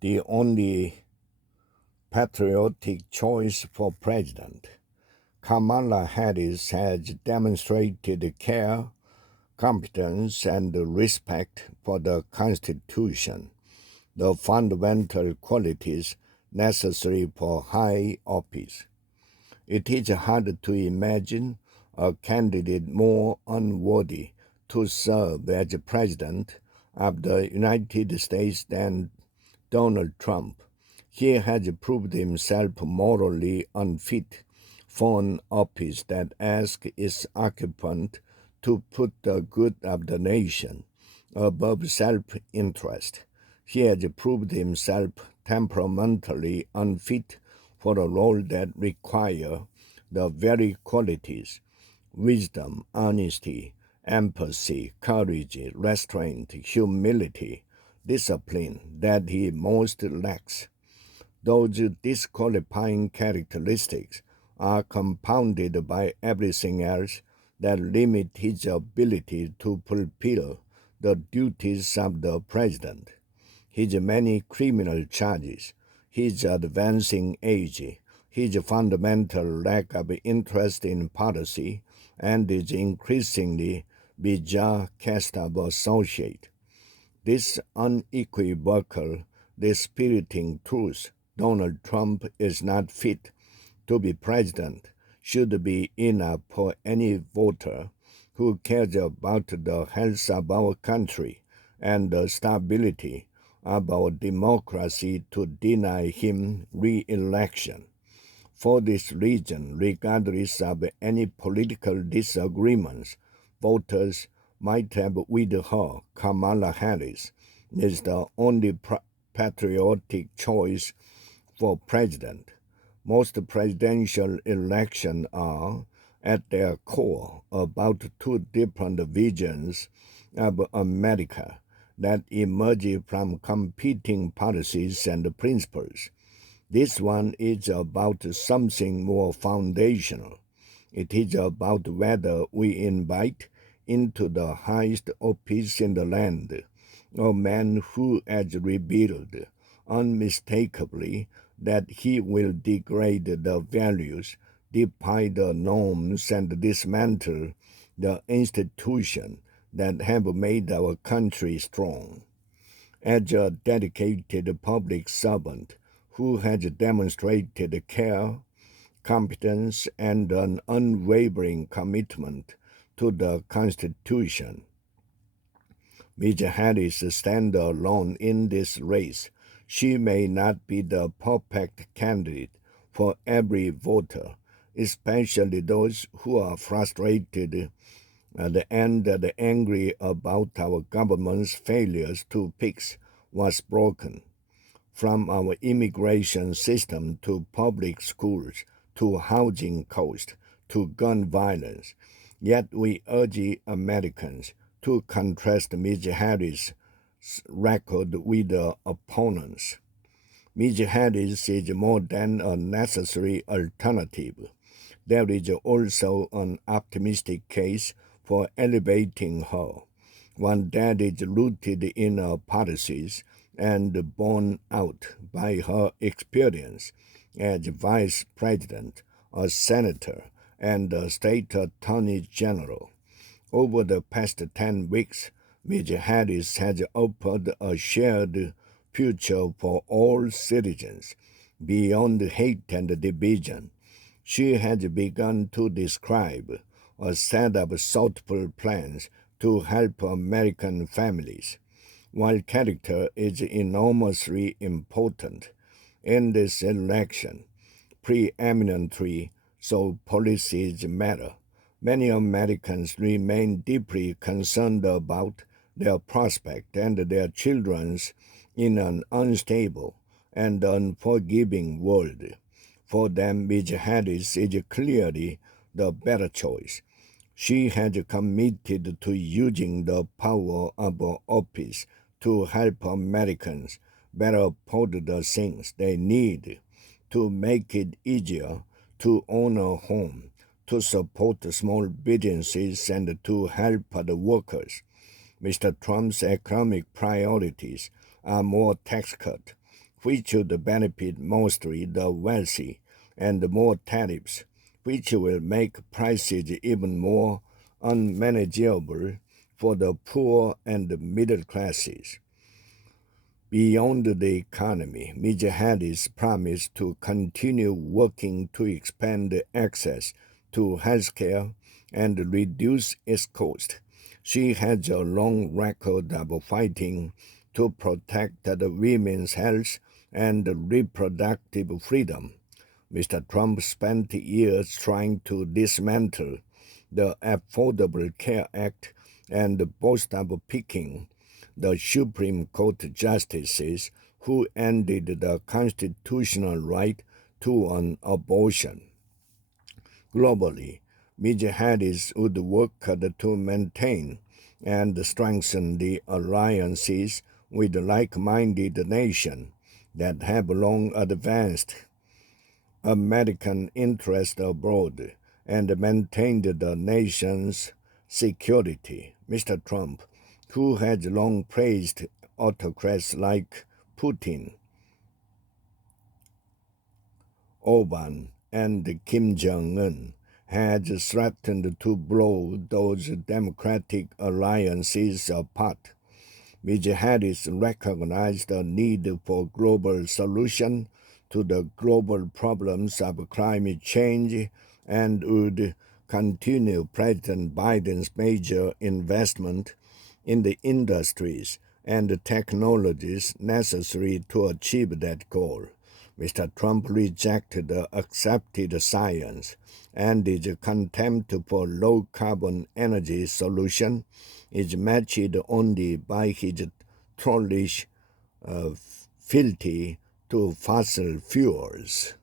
the only patriotic choice for president. Kamala Harris has demonstrated care, competence, and respect for the Constitution, the fundamental qualities necessary for high office. It is hard to imagine a candidate more unworthy to serve as president of the United States than Donald Trump. He has proved himself morally unfit for an office that asks its occupant to put the good of the nation above self-interest. He has proved himself temperamentally unfit for a role that requires the very qualities, wisdom, honesty, empathy, courage, restraint, humility, discipline that he most lacks. Those disqualifying characteristics are compounded by everything else that limit his ability to fulfill the duties of the president. His many criminal charges, his advancing age, his fundamental lack of interest in policy, and his increasingly bizarre cast of associate. This unequivocal, dispiriting truth, Donald Trump is not fit to be president, should be enough for any voter who cares about the health of our country and the stability of our democracy to deny him re-election. For this reason, regardless of any political disagreements, voters might have with her, Kamala Harris is the only patriotic choice for president. Most presidential elections are, at their core, about two different visions of America that emerge from competing policies and principles. This one is about something more foundational. It is about whether we invite into the highest office in the land a man who has revealed unmistakably that he will degrade the values, defy the norms, and dismantle the institutions that have made our country strong. As a dedicated public servant who has demonstrated care, competence, and an unwavering commitment to the Constitution, Ms. Harris stands alone in this race. She may not be the perfect candidate for every voter, especially those who are frustrated and angry about our government's failures to fix what's broken. From our immigration system to public schools to housing costs to gun violence. Yet we urge Americans to contrast Ms. Harris' record with the opponents. Ms. Harris is more than a necessary alternative. There is also an optimistic case for elevating her, one that is rooted in her policies and borne out by her experience as vice president, a senator, and a state attorney general. Over the past 10 weeks, Ms. Harris has offered a shared future for all citizens, beyond hate and division. She has begun to describe a set of thoughtful plans to help American families. While character is enormously important in this election, preeminently so policies matter. Many Americans remain deeply concerned about their prospect and their children's in an unstable and unforgiving world. For them, Ms. Harris is clearly the better choice. She has committed to using the power of her office to help Americans better afford the things they need, to make it easier to own a home, to support small businesses, and to help the workers. Mr. Trump's economic priorities are more tax cuts, which would benefit mostly the wealthy, and more tariffs, which will make prices even more unmanageable for the poor and middle classes. Beyond the economy, Ms. Harris promised to continue working to expand access to health care and reduce its cost. She has a long record of fighting to protect the women's health and reproductive freedom. Mr. Trump spent years trying to dismantle the Affordable Care Act and boast of picking the Supreme Court justices who ended the constitutional right to an abortion. Globally, Ms. Harris would work to maintain and strengthen the alliances with like-minded nations that have long advanced American interests abroad and maintained the nation's security. Mr. Trump, who has long praised autocrats like Putin, Orban, and Kim Jong-un, has threatened to blow those democratic alliances apart. Ms. Harris recognized the need for global solution to the global problems of climate change and would continue President Biden's major investment in the industries and technologies necessary to achieve that goal. Mr. Trump rejected the accepted science, and his contempt for low-carbon energy solution is matched only by his trollish fealty to fossil fuels.